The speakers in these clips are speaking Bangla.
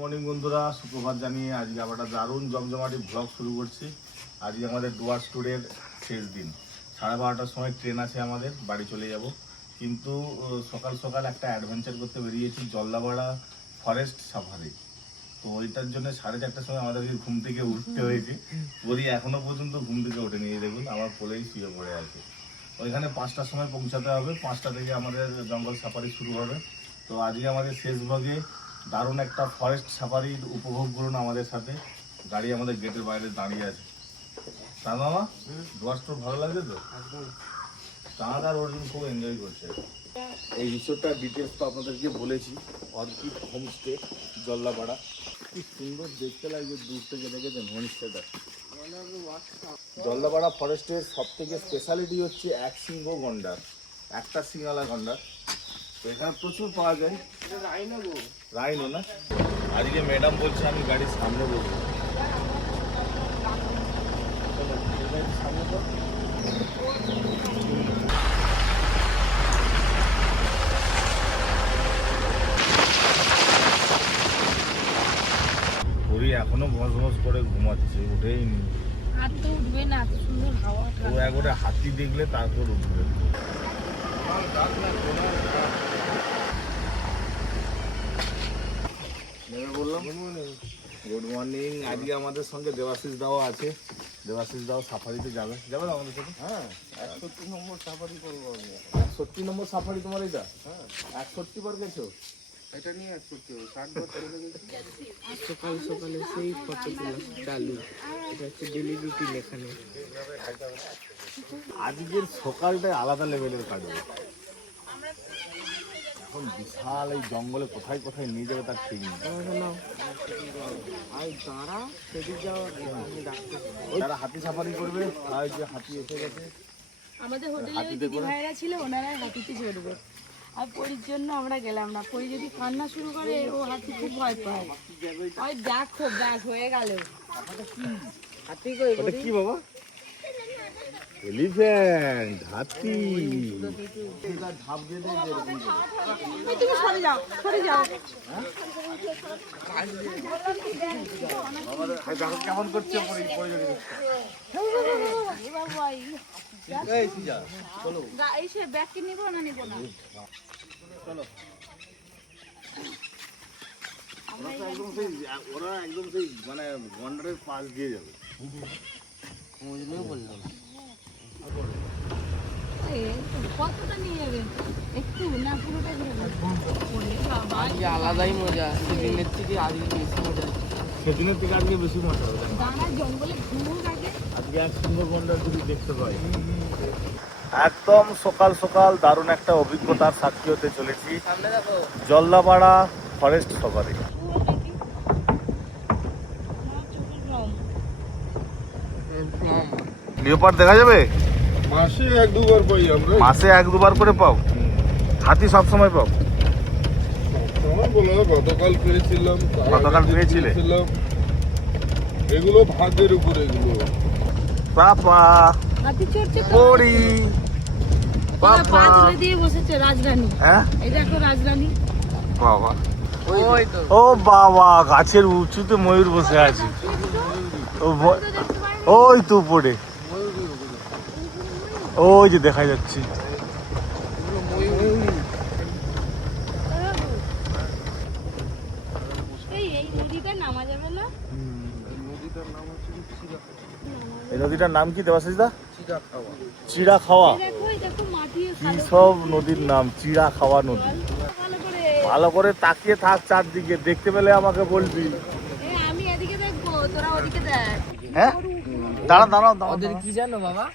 মর্নিং বন্ধুরা, সুপ্রভাত জানিয়ে আজকে আবার একটা দারুণ জমজমাটি ব্লগ শুরু করছি। আজকে আমাদের ডুয়ার্স ট্যুরের শেষ দিন। 12:30টার সময় ট্রেন আছে, আমাদের বাড়ি চলে যাব। কিন্তু সকাল সকাল একটা অ্যাডভেঞ্চার করতে বেরিয়েছি, জলদাপাড়া ফরেস্ট সাফারি। তো ওইটার জন্য 4:30টার সময় আমাদেরকে ঘুম থেকে উঠতে হয়েছে। ওরই এখনো পর্যন্ত ঘুম থেকে ওঠেনি, দেখুন আমার কোলেই শুয়ে পড়ে আছে। ওইখানে 5টার সময় পৌঁছাতে হবে, 5টা থেকে আমাদের জঙ্গল সাফারি শুরু হবে। তো আজকে আমাদের শেষ ভাগে দারুণ একটা ফরেস্ট সাফারির উপভোগ করুন আমাদের সাথে। গাড়ি আমাদের গেটের বাইরে দাঁড়িয়ে আছে। তা মামা, ডুয়ার্স ট্যুর ভালো লাগছে তো? চাঁদ আর অর্জুন খুব এনজয় করছে। এই রিসোর্টটার ডিটেলস তো আপনাদেরকে বলেছি, অর্কিড হোমস্টে জল্লাপাড়া। কি সুন্দর দেখতে লাগছে দূর থেকে, দেখেছেন হোমস্টেটা? জলদাপাড়া ফরেস্টের সব থেকে স্পেশালিটি হচ্ছে এক সিংহ গন্ডার, একটা সিংওয়ালা গন্ডার। তো এখানে প্রচুর পাওয়া যায়। রাইনো না? আজকে ম্যাডাম বলছে আমি গাড়ির সামনে বসবো। সামনে তো ওরি এখনো বস বস করে ঘুমাচ্ছে, উঠেই নি। আর তো উঠবে না, এত সুন্দর হাওয়া। ও একবারে হাতি দেখলে তারপর উঠবে। বললাম গুড মর্নিং। আজকে আমাদের সঙ্গে দেবাশিস দাও আছে। দেবাশিস দাও সাফারিতে যাবে না আমাদের সাথে? হ্যাঁ, 61 নম্বর সাফারি করবো। 61 নম্বর সাফারি তোমার এটা? হ্যাঁ, 61 বার গেছো? এটা নিয়ে 61 60 বার চলে গেছে। সকাল সকালে সেই ফটো তোলা চালু, এটা হচ্ছে ডেলি রুটিন এখানে। আজকের সকালটাই আলাদা লেভেলের কাজ। এখন বিশাল এই জঙ্গলে কোথায় কোথায় নিয়ে যাবে তার ঠিক নেই। যারা হাতি সাফারি করবে, যে হাতি এসে গেছে। আমাদের হোটেলে ওই দিদি ভাইরা ছিল, ওনারা হাতিতে চড়বে। আর পরির জন্য আমরা গেলাম না। পরি যদি কান্না শুরু করে, ও হাতি খুব ভয় পায়। ওই দেখো, ব্যাস হয়ে গেল। হাতি কই? ওটা কি বাবা? এলিফ্যান্ট, হাতি। ধাপ দিয়ে দেয় যেরকম। তুমি সরে যাও, সরে যাও। কেমন করছে এসে ব্যাগকে নিবো না, নিবো না। চলো। ওরা একদম সেই মানে গন্ডারের পাশ দিয়ে যাবে। কতটা নিয়ে যাবেন? একটু না, পুরোটা ঘুরে আজকে আলাদাই মজা, সেদিনের থেকে আজকে বেশি মজা। সেদিনের থেকে আজকে বেশি মজা হবে। দাঁড়া জঙ্গলে ঘুমোর আগে আজকে এক সুন্দর গন্ডার যদি দেখতে পাই। একদম সকাল সকাল দারুণ একটা অভিজ্ঞতার সাক্ষী হতে চলেছি। Jaldapara forest safari. লিওপার্ড দেখা যাবে? মাসে 1-2 বার পাই আমরা। মাসে 1-2 বার করে পাও? হাতি সব সময় পাও? গতকাল পেয়েছিলাম। গতকাল পেয়েছিলে? এগুলো ভাগ্যের উপরে। এগুলো পাপা হাতি চড়ছে তো। পড়ি পাপা পা তুলে দিয়ে বসেছে রাজরানী। হ্যাঁ, এই দেখো রাজরানী। বাবা ওই তো ও বাবা, গাছের উঁচুতে ময়ূর বসে আছে। ওই তো পড়ে, ওই যে দেখা যাচ্ছে। এই নদীটা নামা যাবে না? এই নদীটার নাম কি দেবাশিস দা? চিড়া খাওয়া। দেখো, এই দেখো মাটি। কি সব নদীর নাম, চিড়া খাওয়া নদী। ভালো করে। ভালো করে তাকিয়ে থাক চারদিকে, দেখতে পেলে আমাকে বলবি। আমি এদিকে দেখবো, তোরা ওদিকে দেখ। হ্যাঁ, দাঁড়াও ওদের কি জানো বাবা?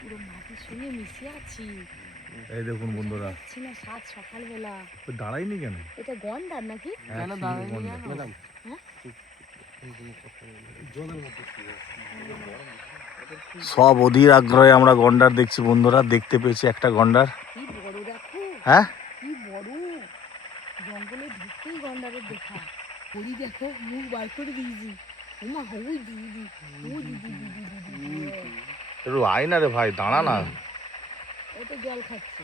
পুরো মাটি শুনে মিশে আছি। এই দেখুন বন্ধুরা, সাত সকালবেলা। দাঁড়াইনি কেন? এটা গন্ডার নাকি? কেন দাঁড়ায়নি জানো? সব অধীর আগ্রহে আমরা গন্ডার দেখছি বন্ধুরা। দেখতে পেয়েছি একটা গন্ডার। কি বড় দেখো, হ্যাঁ, কি বড়। জঙ্গলে ঢুকতেই গন্ডারের দেখা। পরি দেখো, মুখ বার করে দিয়েছি। ওমা, ওই দিদি, ওই দিদি। একটু আয় না রে ভাই, দাঁড়া না। ও তো জল খাচ্ছে।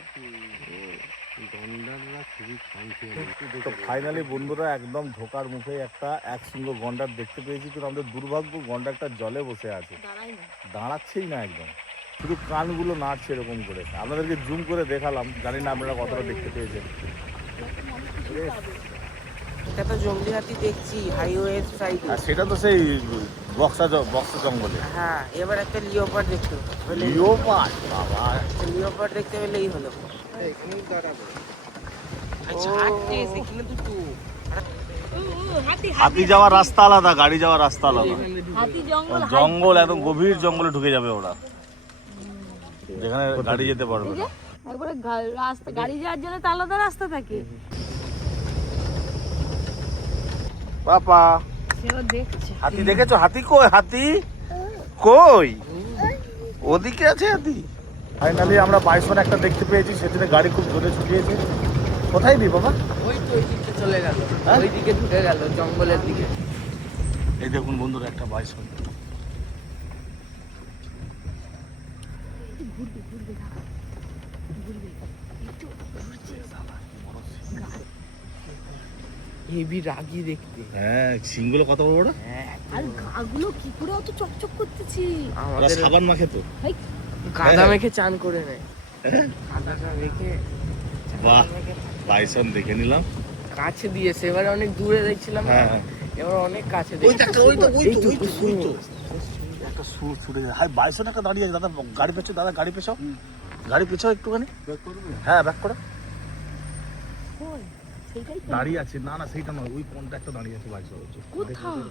তো ফাইনালি বন্ধুরা একদম ঢোকার মুখে একটা একশৃঙ্গ গন্ডার দেখতে পেয়েছি, কিন্তু আমাদের দুর্ভাগ্য গন্ডারটা জলে বসে আছে, দাঁড়াই না। দাঁড়াচ্ছেই না একদম, শুধু কানগুলো নাড়ছে এরকম করে। আপনাদেরকে জুম করে দেখালাম, জানি না আপনারা কতটা দেখতে পেয়েছেন। এটা তো জঙ্গলি হাতি দেখছি হাইওয়ে সাইডে। আর সেটা তো সেই বক্সা জঙ্গলে। হ্যাঁ, এবার একটা লিওপার্ড দেখতে হবে। লিওপার্ড, বাবা লিওপার্ড দেখতে পেলেই হলো। এখানেই দাঁড়াবে। আচ্ছা, এখানে দুটো। হাতি যাওয়ার রাস্তা আলাদা, গাড়ি যাওয়ার রাস্তা আলাদা। হাতি জঙ্গল জঙ্গল একদম গভীর জঙ্গলে ঢুকে যাবে ওরা, যেখানে গাড়ি যেতে পারবে না। একবারে রাস্তা, গাড়ি যাওয়ার জন্য তো আলাদা রাস্তা থাকে। পাপা সেও দেখছে। হাতি দেখেছো? হাতি কই? হাতি কই? ওদিকে আছে হাতি। ফাইনালি আমরা বাইসন একটা দেখতে পেয়েছি, সেখানে গাড়ি খুব জোরে ছুটিয়েছে। কোথায় দি বাবা? ওই তো ওই দিকে চলে গেল, ওই দিকে ঢুকে গেল জঙ্গলের দিকে। এই দেখুন বন্ধুরা একটা বাইসন। হেভি রাগি দেখতে। হ্যাঁ, সিংগুলো কত বড় বড়। আর গাগুলো কি করে অত চকচক করতেছি। আমাদের সাবান মাখে তো। ভাই কাদা মেখে চান করে নেয়। কাদাটা মেখে বাহ, বাইসন দেখে নিলাম। কাছে দিয়েছে, এবারে অনেক দূরে দেখছিলাম না, হ্যাঁ। এবার অনেক কাছে ওই তো দেখছি। একটা সুর ছুটে যায়। হাই, বাইসন একটা দাঁড়িয়ে আছে। দাদা গাড়ি পেছো, দাদা গাড়ি পেছাও, গাড়ি পেছাও একটুখানি। হ্যাঁ, ব্যাক করো। কই? সেটাই তো। দাঁড়িয়ে আছে। না না, সেইটা নয়, ওই কোনটা একটা দাঁড়িয়ে আছে বাইসন। কোথায়?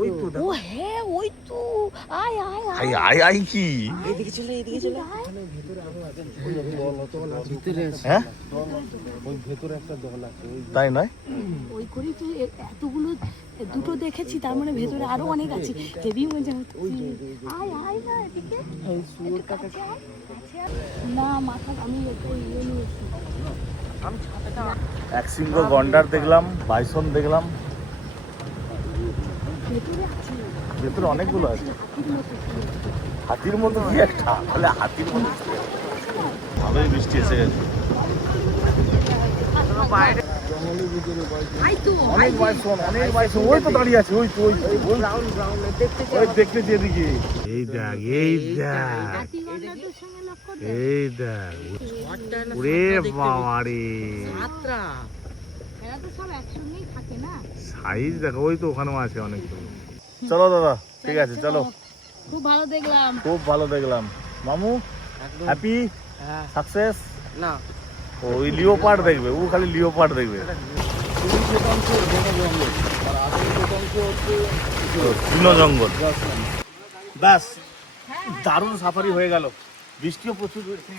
ওই তো ও দেখো। হ্যাঁ, ওই তো। আয় আয় আয়। আই আই আই কি? এদিকে চলে, এদিকে চলে। ভিতরে আছে। হ্যাঁ, ওই ভেতরে একটা দল আছে, ওই তাই নয়? ওই করেই তো এতগুলো, দুটো দেখেছি, তার মানে ভেতরে আরো অনেক আছে। হেভি মজা হচ্ছে। আয় আয় না এদিকে। এই শুয়োরটা কাছে আয়, কাছে আয়। না মাথা, আমি ওই ইয়ে নিয়ে এসেছি। আমি ছাতাটা একশৃঙ্গ গন্ডার দেখলাম, বাইসন দেখলাম, ভেতরে আছে। ভেতরে অনেকগুলো আছে। হাতির মতো কি একটা। হাতির মতো কি একটা, তাহলে হাতির মতো কি একটা? ভালোই বৃষ্টি এসে গেছে। বাইরে আয় তো, অনেক বাইসন, অনেক বাইসন। ওই তো দাঁড়িয়ে আছে, ওই তো ওই দেখতে ওই দেখতেছি এদিকে। এই দেখ, এই দেখ, হাতি গন্ডারদের সঙ্গে লক্ষ্য দে। এই দেখ। ওরে বাবা রে, মাত্রা এরা তো সব একসঙ্গেই থাকে না। সাইজ দেখো। ওই তো ওখানেও আছে অনেক। চলো দাদা, ঠিক আছে, চলো। খুব ভালো দেখলাম। খুব ভালো দেখলাম মামু। একদম। হ্যাপি হ্যাঁ, সাকসেস। না ওই লিওপার্ড দেখবে, ও খালি লিওপার্ড দেখবে। তৃণ জঙ্গল। ব্যাস, দারুণ সাফারি হয়ে গেল। বৃষ্টিও প্রচুর হয়েছে।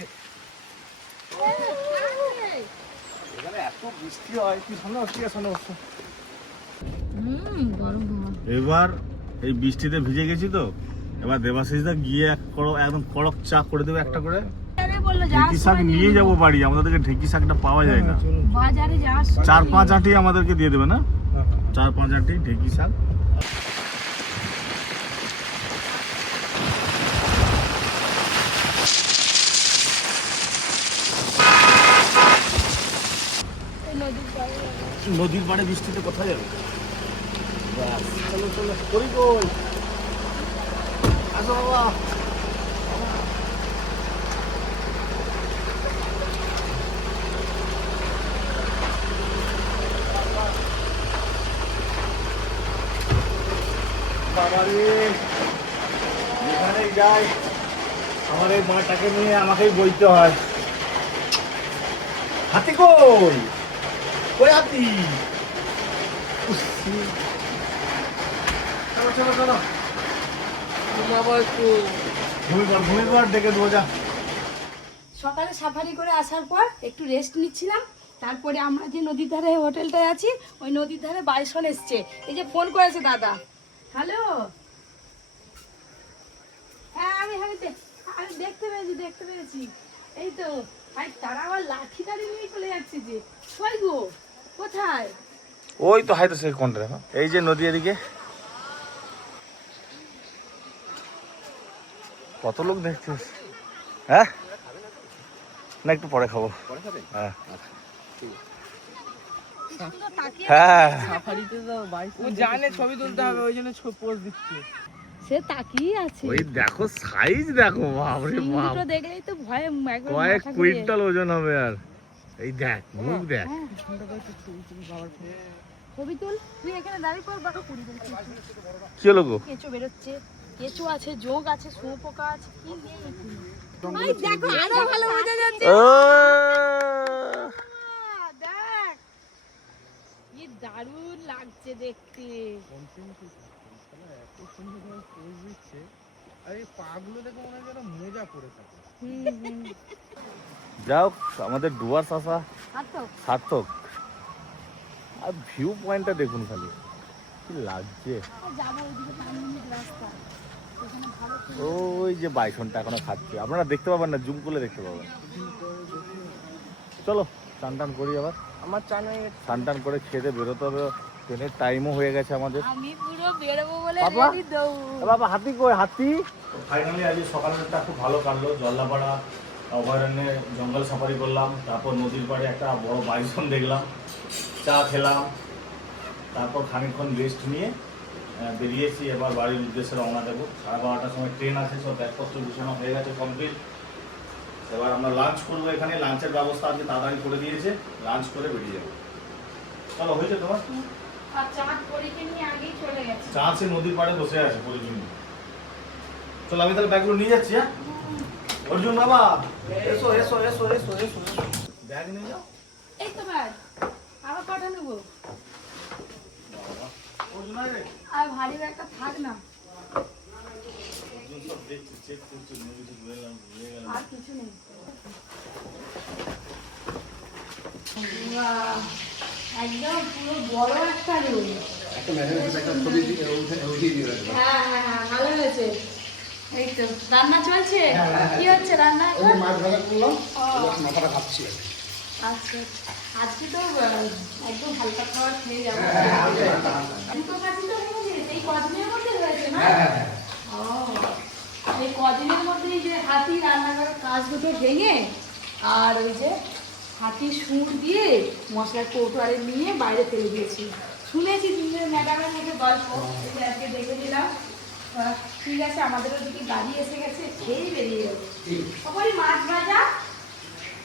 এখানে এত বৃষ্টি হয়, কি সামনে হচ্ছে, সামনে হচ্ছে। গরম গরম। এবার এই বৃষ্টিতে ভিজে গেছি তো, এবার দেবাশিসদা গিয়ে একদম কড়ক চা করে দেবে একটা করে। ঢেঁকি শাক নিয়ে যাবো বাড়ি, আমাদেরকে ঢেঁকি শাকটা পাওয়া যায় না। বাজারে যাস 4-5 আঁটি আমাদেরকে দিয়ে দেবে না? 4-5 আঁটি ঢেঁকি শাক। নদীর পাড়ে বৃষ্টিতে কোথায় যাবে? ব্যাস, চলো চলো, করি কই? আসো বাবা। বাবারে, যেখানেই যাই আমার এই মাটাকে নিয়ে আমাকেই বইতে হয়। হাতি কই? কই হাতি? চলো চলো চলো, ঘুমাবো একটু। ভূমিকর ডেকে দেবো যা। সকালে সাফারি করে আসার পর একটু রেস্ট নিচ্ছিলাম। তারপরে আমরা যে নদীর ধারে হোটেলটায় আছি, ওই নদীর ধারে বাইসন এসছে। এই যে ফোন করেছে দাদা। হ্যালো, হ্যাঁ আমি দেখতে পেরেছি। এই তো, ভাই তারা আবার লাঠি টাড়ি নিয়ে চলে যাচ্ছে যে। কই গো, কোথায়? ওই তো হয়তো সেই কোনটা দেখো, এই যে নদী এদিকে। কত লোক দেখছিস? হ্যাঁ, না একটু পরে খাবো। হ্যাঁ সুন্দর তাকিয়ে হ্যাঁ সাফারিতে তো বাইক ও জানে ছবি তুলতে হবে ওই জন্য পোজ দিচ্ছে। সে তাকিয়ে আছে। ওই দেখো সাইজ দেখো, বাপরে সিং বাপ, দুটো দেখলেই তো ভয়ে একবার কয়েক মাথা ঘুরিয়ে- কুইন্টাল ওজন হবে। আর এই দেখ মুখ দেখ, হ্যাঁ, ছবি তুল তুই এখানে দাঁড়িয়ে পর বাবা কুড়ি বলছিস কি হলো গো? কেঁচো বেরোচ্ছে, কেঁচো আছে, জোঁক আছে, শুঁয়োপোকা আছে, কি নেই এখানে? ভাই দেখো আরো ভালো বোঝা যাচ্ছে। ও দেখ কি দারুণ লাগছে দেখতে। এত সুন্দর পোজ দিচ্ছে, আর এই পাগুলো দেখে মনে হয় যেন মোজা পরে থাকে। যাও, আমাদের ডুয়ার্স আসা সার্থক সার্থক। আর ভিউ পয়েন্টটা দেখুন খালি, কি লাগছে। যাবো ওইদিকে 5 মিনিট রাস্তা, ওখানে ভালো ওই যে বাইসনটা এখনো খাচ্ছে, আপনারা দেখতে পাবেন না, জুম করলে দেখতে পাবেন। চলো টান টান করি আবার। আমার চান হয়ে গেছে। টান টান করে খেতে বেরোতে হবে, ট্রেনের টাইমও হয়ে গেছে আমাদের। আমি পুরো বেরোবো বলে বাবা? রেডি দৌ। বাবা হাতি কই হাতি? ফাইনালি আজ সকালটা খুব ভালো কাটলো। জল্লাপাড়া অভয়ারণ্যে জঙ্গল সাফারি করলাম, তারপর নদীর পাড়ে একটা বড় বাইসন দেখলাম, চা খেলাম, তারপর খানিকক্ষণ রেস্ট নিয়ে বেরিয়েছি। এবার বাড়ির উদ্দেশ্যে রওনা দেবো। 12:30টার সময় ট্রেন আছে, সব ব্যাগপত্র গুছানো হয়ে গেছে কমপ্লিট। এবার আমরা লাঞ্চ করবো এখানে, লাঞ্চের ব্যবস্থা আজকে তাড়াতাড়ি করে দিয়েছে, লাঞ্চ করে বেরিয়ে যাবো। চলো, হয়েছে তোমার? আর চাঁদ পরীকে নিয়ে আগেই চলে গেছে। চা সে নদীর পাড়ে বসে আছে পরিজন। চলো আমি তাহলে ব্যাগগুলো নিয়ে যাচ্ছি। হ্যাঁ অর্জুন বাবা, এসো এসো এসো এসো এসো, ব্যাগ নিয়ে যাও। এই তো ভাই আবার কটা নেবো? অর্জুন আরে আর ভারী একটা থাক না, অর্জুন সব দেখছে, চেক করছে, নদীতে ঘুরে গেলাম। আর কিছু নেই। বাহ, একদম পুরো বড় একটা রুম। হ্যাঁ হ্যাঁ হ্যাঁ, ভালো হয়েছে। এই তো রান্না চলছে। কি হচ্ছে রান্না এখন? মাছ ভাজা করলাম, ও, মাথাটা ভাবছি। আচ্ছা আজকে তো একদম হালকা খাবার খেয়ে যাবো। দুটো কাঠি তো হয়েছে, এই কদিনের মধ্যে হয়েছে না? ও, এই কদিনের মধ্যে এই যে হাতি রান্নাঘরের কাজ দুটো ভেঙে আর ওই যে হাতির সুর দিয়ে মশলার কৌটোয়ারে নিয়ে বাইরে ফেলে দিয়েছি। শুনেছি তিনজন ম্যাডামের মধ্যে গল্প, এই যে আজকে দেখে নিলাম। ঠিক আছে, আমাদের ওদিকে গাড়ি এসে গেছে, খেয়েই বেরিয়ে যাবো। সবারই মাছ ভাজা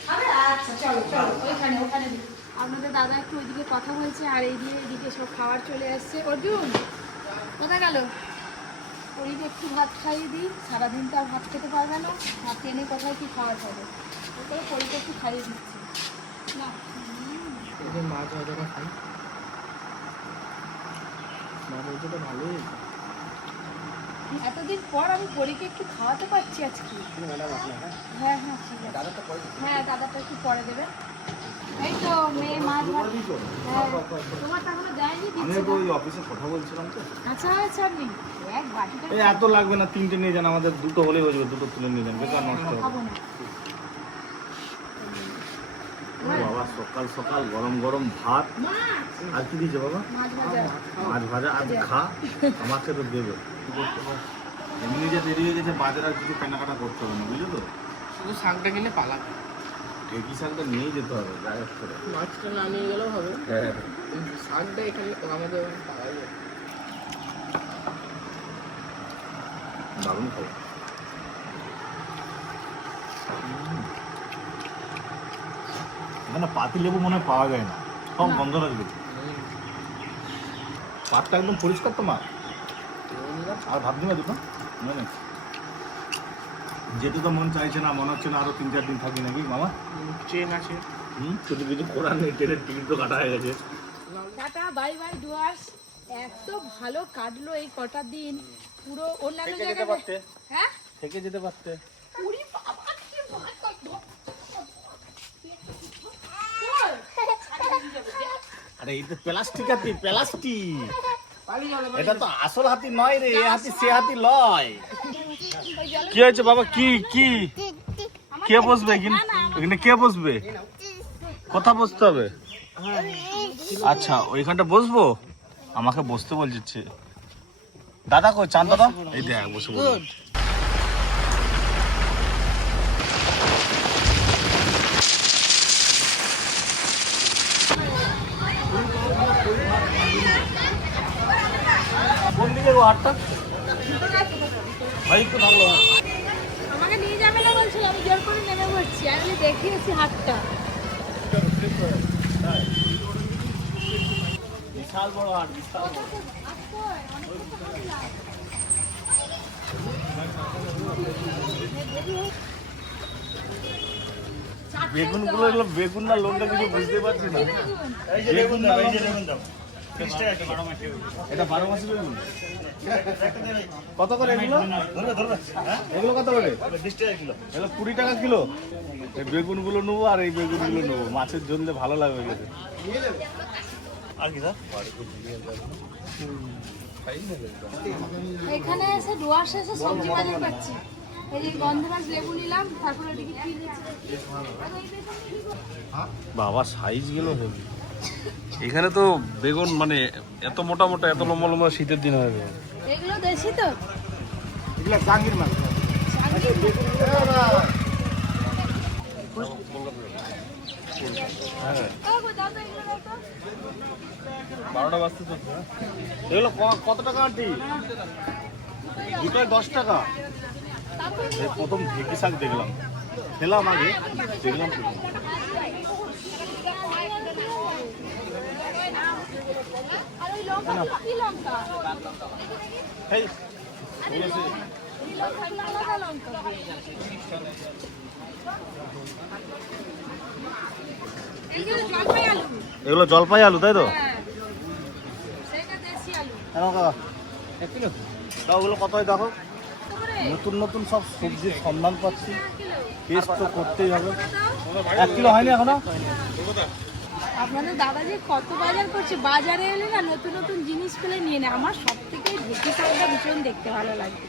হবে। আচ্ছা চলো চলো, ওইখানে ওখানে আপনাদের দাদা একটু ওইদিকে কথা বলছে, আর এইদিকে সব খাবার চলে আসছে। অর্জুন কোথায় গেল? ওইদিকে একটু ভাত খাইয়ে দিই, সারাদিন তো আর ভাত খেতে পারবে না, ভাত এনে কোথায় কি খাওয়া যাবে, ওই পরিকে একটু খাইয়ে দিচ্ছি না। এই যে মাছ ভাজাটা খাই, মাছ ভাজাটা ভালোই। এতদিন পর আমি পরীকে একটু খাওয়াতে পারছি আজকে। হ্যাঁ হ্যাঁ ঠিক আছে, হ্যাঁ দাদাটা একটু পরে দেবে। এই তো মেয়ে মাছ ভাত, হ্যাঁ তোমার তো এখনো দেয়নি, আমি দিচ্ছে তো না। ওই অফিসে কথা বলছিলাম তো। আচ্ছা আচ্ছা, আপনি এক বাটিটা এই এত লাগবে না, 3টে নিয়ে যান, আমাদের 2টো হলেই হয়ে যাবে, 2টো তুলে নিয়ে যান, বেকার নষ্ট হবে। খাবো না। ও বাবা, সকাল সকাল গরম গরম ভাত, আর কি দিয়েছে বাবা? মাছ ভাজা। মাছ ভাজা। আর খা, আমাকে তো দেবে। এমনি যে দেরি হয়ে গেছে, বাজার আর কিছু কেনাকাটা করতে হবে না, বুঝলো তো? শুধু শাকটা কিনে পালা, ঢেকি শাকটা নিয়েই যেতে হবে যাই হোক করে। মাছটা না নিয়ে গেলেও হবে। হ্যাঁ কিন্তু শাকটা এখানে আমাদের পাওয়া যায়। দারুণ খাবো। এখানে পাতি লেবু মনে হয় পাওয়া যায় না, সব গন্ধ লাগবে। পাতটা একদম পরিষ্কার তো মা। আর ভাব দিবে দুটো না না, যেতে তো মন চাইছে না, মনে হচ্ছে না আরো 3-4 দিন থাকি নাকি মামা। ট্রেন আছে। শুধু কিছু করার নেই, ট্রেনের টিকিট তো কাটা হয়ে গেছে। Tata bye bye Dooars. এত ভালো কাটলো এই কটা দিন, পুরো অন্যান্য থেকে যেতে জায়গায়। পারতে, হ্যাঁ থেকে যেতে পারতে। উড়ি বাবা, কি ভয় করতো। আরে এই তো প্লাস্টিক হাতি, প্লাস্টিক। পালিয়ে যাবো। এটা তো আসল হাতি নয় রে, এ হাতি সে হাতি লয়। কি হয়েছে বাবা? কি কি কে বসবে এখানে? কে বসবে? কথা বসতে হবে। আচ্ছা ওইখানটা বসবো, আমাকে বসতে বলছে। দাদা কই? চাঁদ দাদা এই দেখ বসে বসে। যাবো হাটটা? ভাই একটু থাকলো। আমাকে নিয়ে যাবে না বলছিল, আমি জোর করে নেমে পড়ছি। আমি দেখিয়েছি হাটটা। বিশাল বড় হাট, বিশাল বড়। বেগুনগুলো এগুলো বেগুন না লোনটা কিছু বুঝতে পারছি না। বেগুন দাও, এই যে বেগুন দাও। এটা 12 মাসি বেগুন। কত করে এগুলো? এগুলো কত করে? 20 টাকা কিলো। এগুলো 20 টাকা কিলো। এই বেগুনগুলো নেবো আর এই বেগুনগুলো নেবো, মাছের জন্য ভালো লাগবে খেতে। আর কি স্যার? এখানে এসে ডোয়ার শেষে সবজি বাজার পাচ্ছি। এই যে গন্ধরাজ লেবু নিলাম, তারপরে এদিকে কি নিচ্ছি? বাবা সাইজ গুলো হেভি। এখানে তো বেগুন মানে এত মোটা মোটা এত লম্বা লম্বা শীতের দিন হবে। এগুলো দেশি তো? এগুলো জাঙ্গির মাছ। বারোটা বাজতে তো এগুলো কত টাকা আন্টি? দুটোয় 10 টাকা। এই প্রথম ঢেকি শাক দেখলাম, খেলাম আগে, দেখলাম প্রথম। আর ওই লঙ্কা কি লঙ্কা? এই, বলেছে, এই লঙ্কাগুলো আলাদা লঙ্কা। এইগুলো জলপাই আলু। এগুলো জলপাই আলু তাই তো? হ্যাঁ, সেটা দেশি আলু। হ্যাঁ কাকা, 1 কিলো দাও। ওগুলো কত হয় দেখো। কত করে? নতুন নতুন সব সবজির সন্ধান পাচ্ছি, কিলো। টেস্ট তো করতেই হবে। দাও। 1 কিলো হয়নি এখনো? আপনাদের দাদা যে কত বাজার করছে, বাজারে এলে না নতুন নতুন জিনিস পেলে নিয়ে নেয়। আমার সব থেকে ঢেকি শাকটা ভীষণ দেখতে ভালো লাগে।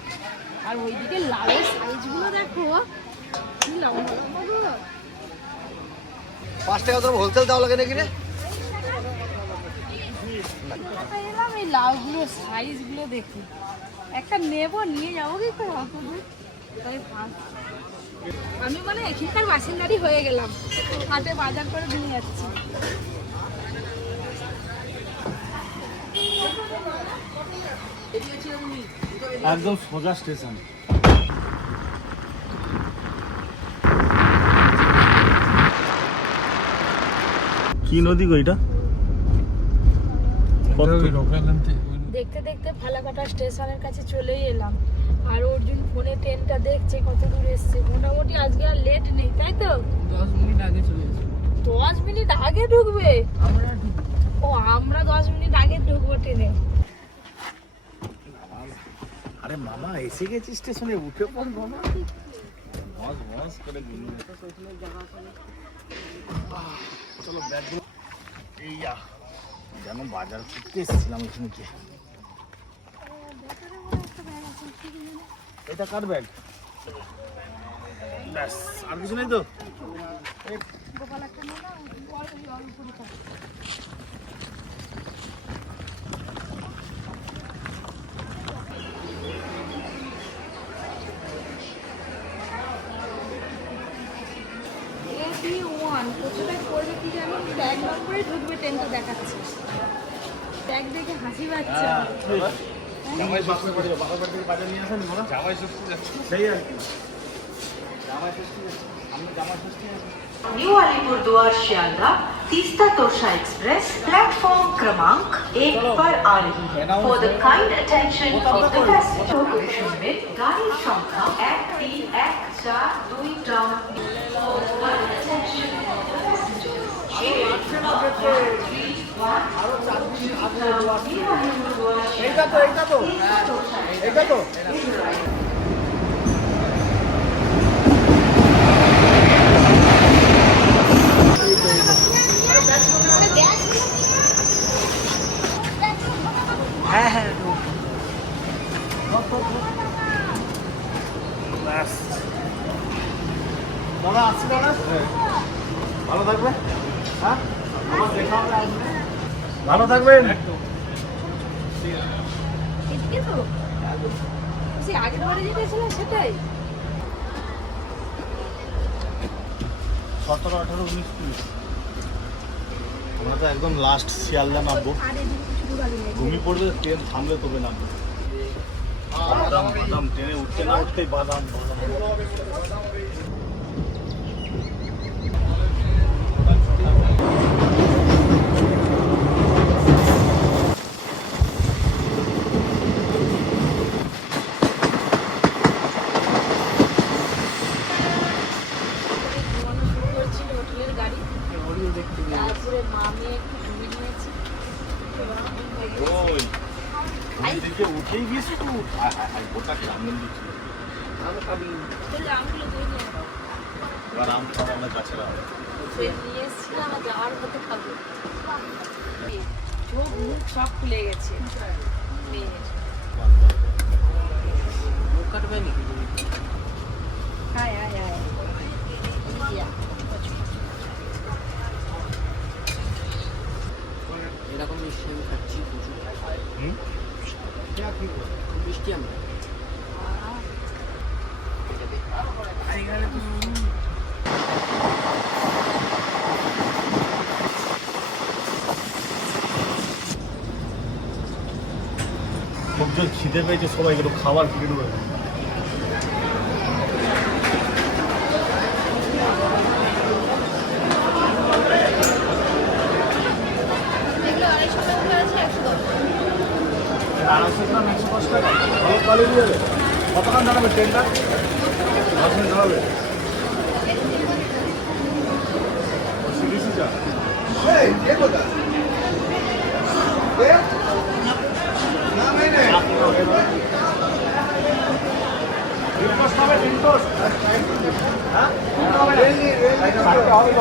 আর ওইদিকে লাউয়ের সাইজগুলো দেখো, কি লম্বা লম্বা গো। 5 টাকা তোর হোলসেল দাও লাগে নাকি রে? কোথায় এলাম এই লাউগুলোর সাইজগুলো দেখি। একটা নেবো, নিয়ে যাবো কি করে অত দূর? তাই আমি মানে এখানকার বাসিন্দারই হয়ে গেলাম, হাটে বাজার করে নিয়ে যাচ্ছি। একদম সোজা স্টেশন। কি নদী গো এটা? দেখতে দেখতে ফালাকাটা স্টেশনের কাছে চলেই এলাম। আর অর্জুন ফোনে ট্রেনটা দেখছে কত দূর এসছে। মোটামুটি আজকে আর লেট নেই, তাই তো? 10 মিনিট আগে চলে এসেছি 10 মিনিট আগে ঢুকবে? আমরা। ও, আমরা 10 মিনিট আগে ঢুকবো ট্রেনে। আরে মামা এসে গেছি স্টেশনে, উঠে পড় মামা। বস বস করে গুনি। চলো ব্যাগগুলো এইয়া যেন বাজার করতে এসেছিলাম এখানে কি। এটা কার ব্যাগ? ব্যাস, আর কিছু নেই তো? গোপাল একটা নেই না, বড় ওই অল্পটা। AP1 কোথায় করবে কি জানি, 1 নম্বরে ঢুকবে ট্রেনটা দেখাচ্ছে। ব্যাগ দেখে হাসি পাচ্ছে। জামাই ষষ্ঠী ছিল, বাবার বাড়ি থেকে বাজার নিয়ে আসেন বলো। জামাই ষষ্ঠী সেই আর কি। জামাই ষষ্ঠী, আমি Jamai Sashthi new Alipurduar Sealdah Teesta Torsa express platform क्रमांक 1 पर आ रही है। For the kind attention of the passenger शुनবেন গাড়ির সংখ্যা 1314 town. For the kind attention of the passenger এইটা তো এইটা তো এইটা তো হ্যাঁ হ্যাঁ ব্যাস। দাদা আসছি দাদা, ভালো থাকবে। হ্যাঁ আবার দেখা হবে, আসবে। ভালো থাকবেন। এদিকে তো সে আগের বারে যেটা ছিল সেটাই। 17, 18, 19, 20। আমরা তো একদম লাস্ট শিয়ালদা নামবো। আর এদিকে কিছু দূর আগে নেই। ঘুমিয়ে পড়বে, ট্রেন থামলে তবে নামবো। বাদাম বাদাম ট্রেনে উঠতে না উঠতেই বাদাম বাদাম। ঘুমানো শুরু করেছিল হোটেলের গাড়ি, ওরিও দেখতে পেয়ে তারপরে মামি একটু ঘুমিয়ে নিয়েছি। ওই ঘুম থেকে উঠেই বিস্কুট গোটা গ্রামীণ দিচ্ছিল। আম খাবি তাহলে আমগুলো দিয়ে নিয়ে যাও। এবার আম খাওয়া আমরা গাছেরা নিয়ে এসেছিলাম আর যাওয়ার পথে খাবো। চোখ মুখ সব খুলে গেছে মেয়ের। মুখ কাটবে নাকি? হায় হায় হায় ইয়া। এরকম মিষ্টি আমি খাচ্ছি প্রচুর। খুব মিষ্টি আমরা। খুব জোর খিদে পেয়েছে, সবাই গেল খাবার কিনে দেবে। আড়াইশো গ্রাম 110 টাকা। ভালো কোয়ালিটি হবে। কতক্ষণ দাঁড়াবে ট্রেনটা? 10 মিনিট দাঁড়াবে। সিরিজই যা।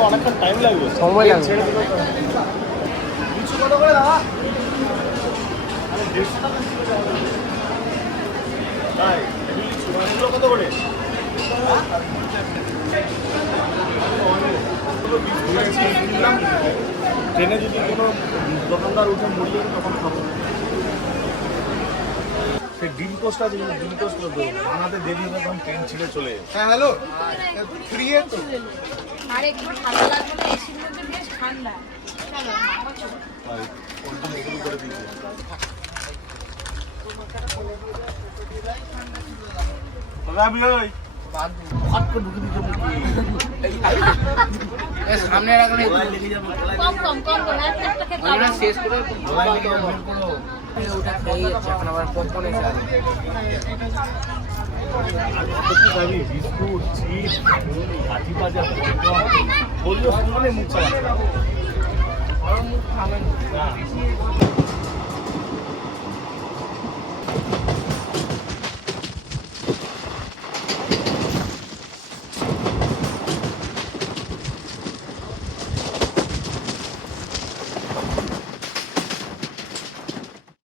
অনেকক্ষণ টাইম লাগবে। সময় লাগবে। কিছু কত করে দাদা? তাই এগুলো কত করে? ট্রেনে যদি কোনো দোকানদার উঠে মরিয়ে তখন খাবো। সেই ডিম পোস্ট আছে, ডিম পোস্ট বানাতে দেরি হবে তখন ট্রেন ছিঁড়ে চলে যাবে। হ্যাঁ হ্যালো, ফ্রি তো? আর একটু ঠান্ডা লাগবে না, এসির মধ্যে বেশ ঠান্ডা। চলো আর কোনটা এগুলো করে দিয়েছে। আমি ওই হট করে ঢুকে দিতে সামনে রাখলে লেগে যাবে, গলায় কম কম কম করে একটা একটা খেতে হবে। শেষ করে গলায় লেগে যাবে, বের করো। ওটা খেয়ে যাচ্ছে এখন আবার পপকর্নে চাল। আর কত কি খাবি? বিস্কুট, চিপস, কাঠি ভাজা, পপকর্ন, বললো শুনে মুখ চালাচ্ছে। মুখ খাবেন না